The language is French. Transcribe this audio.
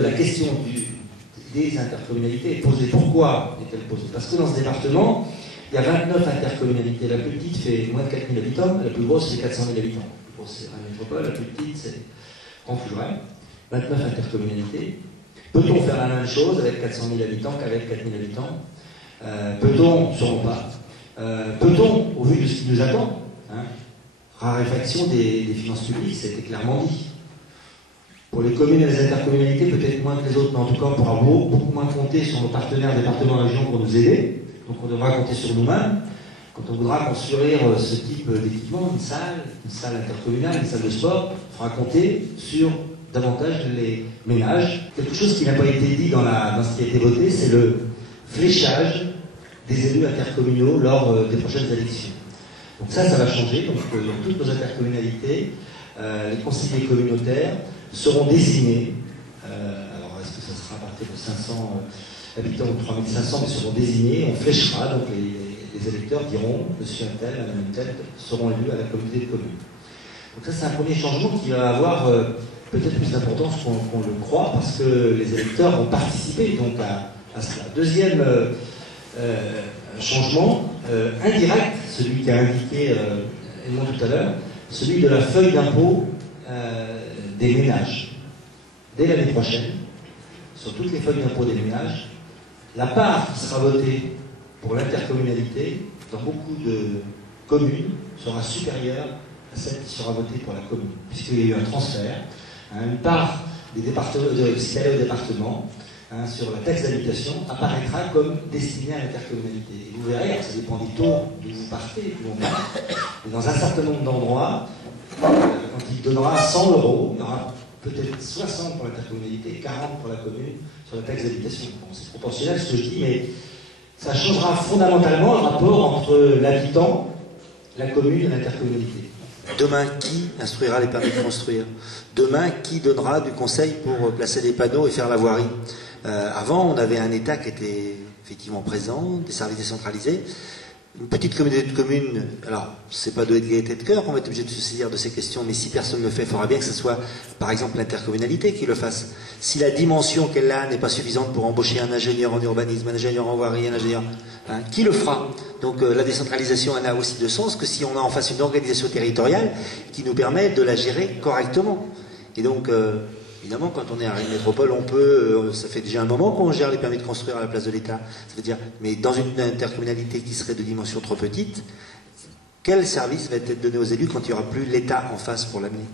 La question des intercommunalités est posée. Pourquoi est-elle posée? Parce que dans ce département, il y a 29 intercommunalités. La plus petite fait moins de 4000 habitants, la plus grosse fait 400 000 habitants. La plus grosse c'est la métropole, la plus petite c'est Caen-Fougeray. 29 intercommunalités. Peut-on faire la même chose avec 400 000 habitants qu'avec 4000 habitants? Peut-on? Sûrement pas. Peut-on, au vu de ce qui nous attend, raréfaction des finances publiques, ça a été clairement dit. Pour les communes et les intercommunalités, peut-être moins que les autres, mais en tout cas, on pourra beaucoup moins compter sur nos partenaires départements et régions pour nous aider. Donc on devra compter sur nous-mêmes. Quand on voudra construire ce type d'équipement, une salle intercommunale, une salle de sport, il faudra compter sur davantage les ménages. Quelque chose qui n'a pas été dit dans ce qui a été voté, c'est le fléchage des élus intercommunaux lors des prochaines élections. Donc ça va changer. Donc dans toutes nos intercommunalités, les conseillers communautaires seront désignés, alors est-ce que ça sera à partir de 500 habitants ou 3500, mais seront désignés, on fléchera, donc les électeurs diront, monsieur un tel, madame une telle, seront élus à la communauté de communes. Donc ça c'est un premier changement qui va avoir peut-être plus d'importance qu'on le croit, parce que les électeurs vont participer donc à cela. Deuxième changement, indirect, celui qui a indiqué Edmond tout à l'heure, celui de la feuille d'impôt des ménages. Dès l'année prochaine, sur toutes les feuilles d'impôt des ménages, la part qui sera votée pour l'intercommunalité dans beaucoup de communes sera supérieure à celle qui sera votée pour la commune, puisqu'il y a eu un transfert. Une part des départements, ce qui allait au département, sur la taxe d'habitation, apparaîtra comme destinée à l'intercommunalité. Et vous verrez, ça dépend du taux d'où vous partez, d'où on part, mais dans un certain nombre d'endroits, quand il donnera 100 €, il y aura peut-être 60 pour l'intercommunalité et 40 pour la commune sur la taxe d'habitation. Bon, c'est proportionnel ce que je dis, mais ça changera fondamentalement le rapport entre l'habitant, la commune et l'intercommunalité. Demain, qui instruira les permis de construire? Demain, qui donnera du conseil pour placer des panneaux et faire la voirie? Avant, on avait un État qui était effectivement présent, des services décentralisés. Une petite communauté de communes, alors c'est pas de gaieté de cœur qu'on va être obligé de se saisir de ces questions, mais si personne ne le fait, il faudra bien que ce soit par exemple l'intercommunalité qui le fasse. Si la dimension qu'elle a n'est pas suffisante pour embaucher un ingénieur en urbanisme, un ingénieur en voirie, un ingénieur, qui le fera? Donc la décentralisation elle a aussi de sens que si on a en face une organisation territoriale qui nous permet de la gérer correctement. Et donc évidemment, quand on est à une métropole, on peut, ça fait déjà un moment qu'on gère les permis de construire à la place de l'État. Ça veut dire, mais dans une intercommunalité qui serait de dimension trop petite, quel service va être donné aux élus quand il n'y aura plus l'État en face pour l'amener?